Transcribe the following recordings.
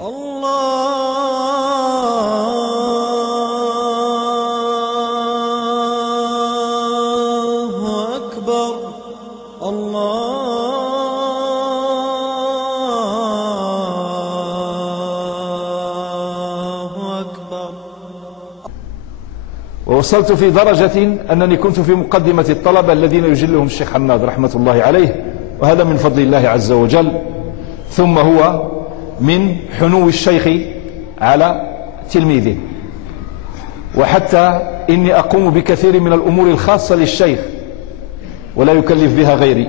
الله أكبر. الله أكبر. ووصلت في درجة أنني كنت في مقدمة الطلبة الذين يجلهم الشيخ حماد رحمة الله عليه، وهذا من فضل الله عز وجل. ثم هو من حنو الشيخ على تلميذه، وحتى إني أقوم بكثير من الأمور الخاصة للشيخ ولا يكلف بها غيري.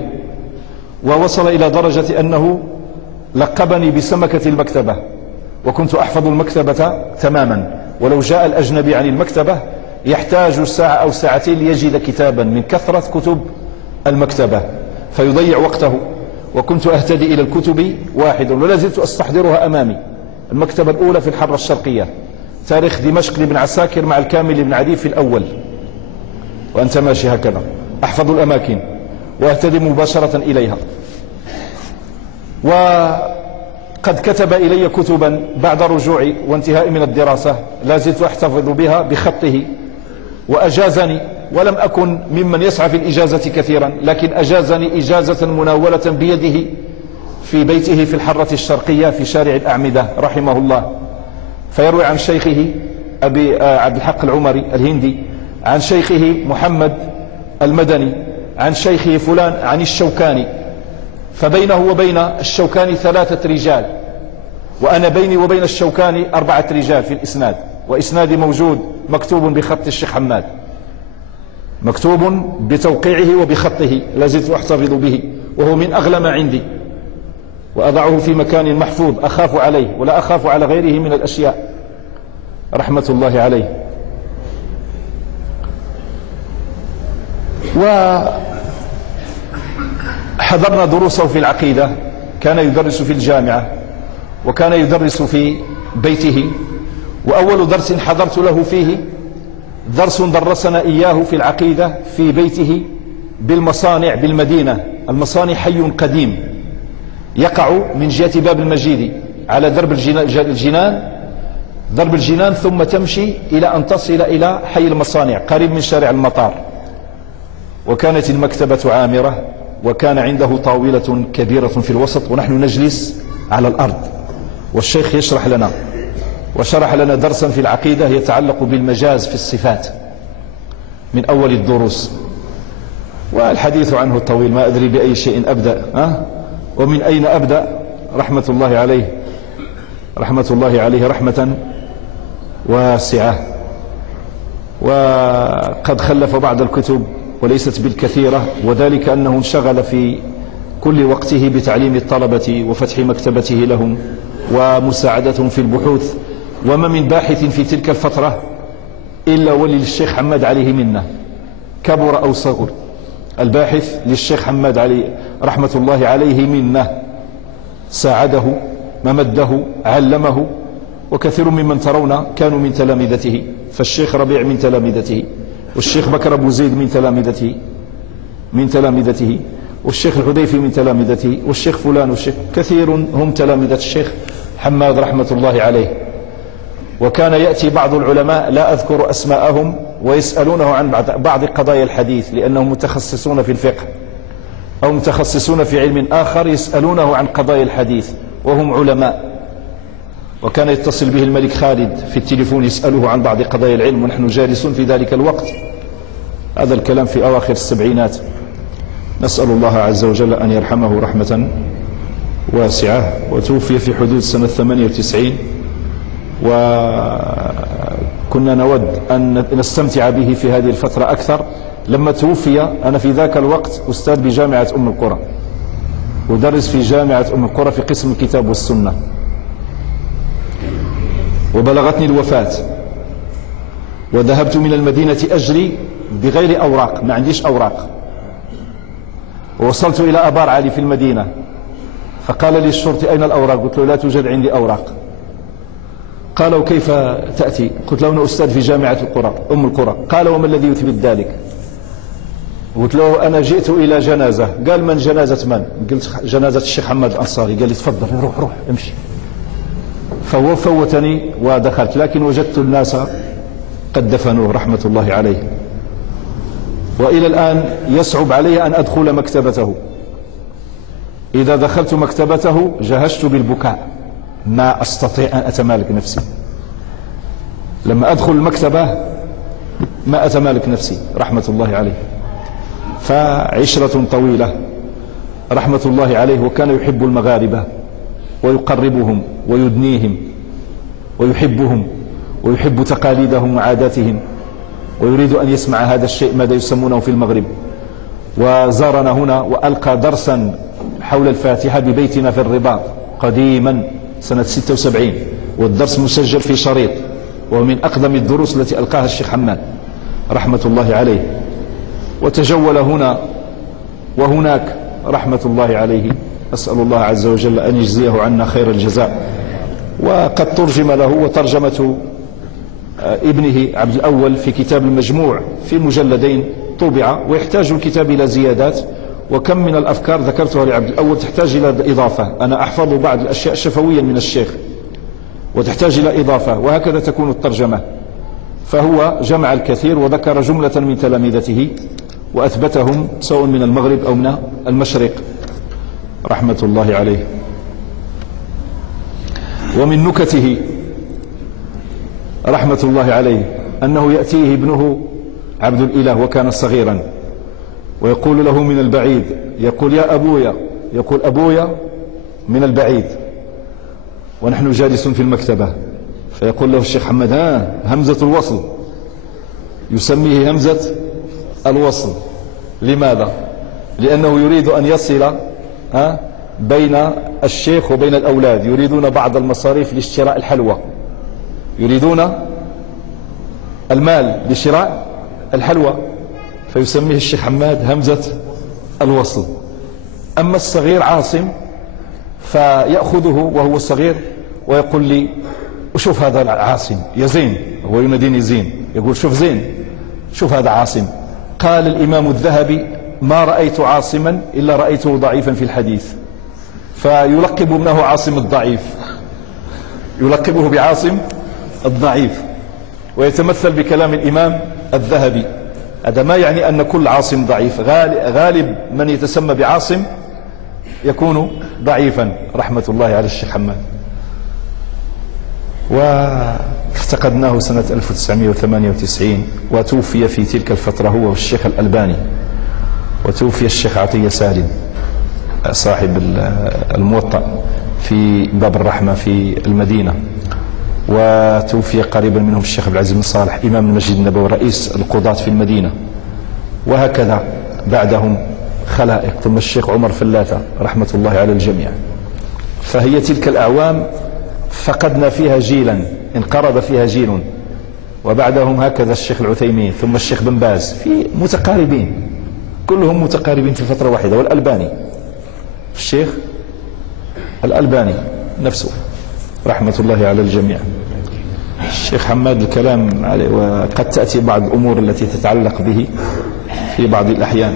ووصل إلى درجة أنه لقبني بسمكة المكتبة، وكنت أحفظ المكتبة تماما، ولو جاء الأجنبي عن المكتبة يحتاج ساعة أو ساعتين ليجد كتابا من كثرة كتب المكتبة، فيضيع وقته. وكنت أهتدي إلى الكتب واحدا، ولا زلت أستحضرها أمامي. المكتبة الأولى في الحرة الشرقية، تاريخ دمشق لابن عساكر مع الكامل لابن عدي في الأول، وأنت ماشي هكذا أحفظ الأماكن وأهتدي مباشرة إليها. وقد كتب إلي كتبا بعد رجوعي وانتهائي من الدراسة لا زلت أحتفظ بها بخطه، وأجازني، ولم أكن ممن يسعى في الإجازة كثيرا، لكن أجازني إجازة مناولة بيده في بيته في الحرة الشرقية في شارع الأعمدة رحمه الله، فيروي عن شيخه أبي عبد الحق العمري الهندي، عن شيخه محمد المدني، عن شيخه فلان، عن الشوكاني، فبينه وبين الشوكاني 3 رجال، وأنا بيني وبين الشوكاني 4 رجال في الإسناد، وإسنادي موجود مكتوب بخط الشيخ حماد، مكتوب بتوقيعه وبخطه، لازلت أحتفظ به، وهو من أغلى ما عندي، وأضعه في مكان محفوظ أخاف عليه ولا أخاف على غيره من الأشياء رحمة الله عليه. وحضرنا دروسه في العقيدة، كان يدرس في الجامعة وكان يدرس في بيته، وأول درس حضرت له فيه درس درسنا إياه في العقيدة في بيته بالمصانع بالمدينة. المصانع حي قديم يقع من جهة باب المجيد على درب الجنان، ثم تمشي إلى أن تصل إلى حي المصانع قريب من شارع المطار. وكانت المكتبة عامرة، وكان عنده طاولة كبيرة في الوسط، ونحن نجلس على الأرض، والشيخ يشرح لنا، وشرح لنا درسا في العقيدة يتعلق بالمجاز في الصفات من أول الدروس، والحديث عنه طويل، ما أدري بأي شيء أبدأ ومن أين أبدأ. رحمة الله عليه، رحمة الله عليه رحمة واسعة. وقد خلف بعض الكتب وليست بالكثيرة، وذلك أنه انشغل في كل وقته بتعليم الطلبة وفتح مكتبته لهم ومساعدتهم في البحوث. وما من باحث في تلك الفترة إلا وللشيخ حماد عليه منه، كبر أو صغر. الباحث للشيخ حماد علي رحمة الله عليه منه، ساعده، ممده، علمه، وكثير ممن ترون كانوا من تلامذته. فالشيخ ربيع من تلامذته، والشيخ بكر أبو زيد من تلامذته، والشيخ الحديفي من تلامذته، والشيخ فلان، والشيخ كثير هم تلامذة الشيخ حماد رحمة الله عليه. وكان يأتي بعض العلماء لا أذكر أسماءهم ويسألونه عن بعض قضايا الحديث، لأنهم متخصصون في الفقه أو متخصصون في علم آخر، يسألونه عن قضايا الحديث وهم علماء. وكان يتصل به الملك خالد في التليفون يسأله عن بعض قضايا العلم ونحن جالسون في ذلك الوقت. هذا الكلام في أواخر السبعينات. نسأل الله عز وجل أن يرحمه رحمة واسعة. وتوفي في حدود سنة 98، وكنا نود أن نستمتع به في هذه الفترة أكثر. لما توفي أنا في ذاك الوقت أستاذ بجامعة أم القرى، ودرس في جامعة أم القرى في قسم الكتاب والسنة، وبلغتني الوفاة، وذهبت من المدينة أجري بغير أوراق، ما عنديش أوراق، ووصلت إلى أبار علي في المدينة، فقال لي الشرطي أين الأوراق؟ قلت له لا توجد عندي أوراق. قالوا كيف تأتي؟ قلت له أنا أستاذ في جامعة القرى أم القرى. قال وما الذي يثبت ذلك؟ قلت له أنا جئت إلى جنازة. قال من جنازة من؟ قلت جنازة الشيخ حماد الأنصاري. قال لي تفضل روح امشي. فهو فوتني ودخلت، لكن وجدت الناس قد دفنوه رحمة الله عليه. وإلى الآن يصعب علي أن أدخل مكتبته. إذا دخلت مكتبته جهشت بالبكاء، ما أستطيع أن أتمالك نفسي. لما أدخل المكتبة ما أتمالك نفسي رحمة الله عليه. فعشرة طويلة رحمة الله عليه، وكان يحب المغاربة ويقربهم ويدنيهم ويحبهم ويحب تقاليدهم وعاداتهم، ويريد أن يسمع هذا الشيء ماذا يسمونه في المغرب. وزارنا هنا وألقى درسا حول الفاتحة ببيتنا في الرباط قديما سنة 76، والدرس مسجل في شريط، ومن أقدم الدروس التي ألقاها الشيخ حماد رحمة الله عليه. وتجول هنا وهناك رحمة الله عليه، أسأل الله عز وجل أن يجزيه عنا خير الجزاء. وقد ترجم له وترجمة ابنه عبد الأول في كتاب المجموع في مجلدين طبع، ويحتاج الكتاب إلى زيادات. وكم من الأفكار ذكرتها لعبد الأول تحتاج إلى إضافة، أنا أحفظ بعض الأشياء شفويا من الشيخ وتحتاج إلى إضافة، وهكذا تكون الترجمة. فهو جمع الكثير وذكر جملة من تلامذته وأثبتهم سواء من المغرب أو من المشرق رحمة الله عليه. ومن نكته رحمة الله عليه أنه يأتيه ابنه عبد الإله وكان صغيرا ويقول له من البعيد، يقول يا أبويا، يقول أبويا من البعيد، ونحن جالس في المكتبة. فيقول له الشيخ حماد همزة الوصل، يسميه همزة الوصل. لماذا؟ لأنه يريد أن يصل بين الشيخ وبين الأولاد، يريدون بعض المصاريف لاشتراء الحلوى، يريدون المال لشراء الحلوى، فيسميه الشيخ حماد همزة الوصل. أما الصغير عاصم فيأخذه وهو صغير ويقول لي وشوف هذا عاصم يا زين، هو يناديني زين، يقول شوف زين، شوف هذا عاصم. قال الإمام الذهبي ما رأيت عاصما إلا رأيته ضعيفا في الحديث، فيلقب ابنه عاصم الضعيف، يلقبه بعاصم الضعيف، ويتمثل بكلام الإمام الذهبي. هذا ما يعني أن كل عاصم ضعيف، غالب من يتسمى بعاصم يكون ضعيفا رحمة الله على الشيخ حماد. وافتقدناه سنة 1998، وتوفي في تلك الفترة هو والشيخ الألباني، وتوفي الشيخ عطية سالم صاحب الموطأ في باب الرحمة في المدينة، وتوفي قريبا منهم الشيخ عبد العزيز بن صالح إمام المسجد النبوي رئيس القضاة في المدينة، وهكذا بعدهم خلائق، ثم الشيخ عمر فلاتة رحمة الله على الجميع. فهي تلك الأعوام فقدنا فيها جيلا، انقرض فيها جيل، وبعدهم هكذا الشيخ العثيمين ثم الشيخ بن باز، في متقاربين كلهم متقاربين في فترة واحدة. والألباني الشيخ الألباني نفسه رحمة الله على الجميع. الشيخ حماد الكلام عليه، وقد تأتي بعض الأمور التي تتعلق به في بعض الأحيان.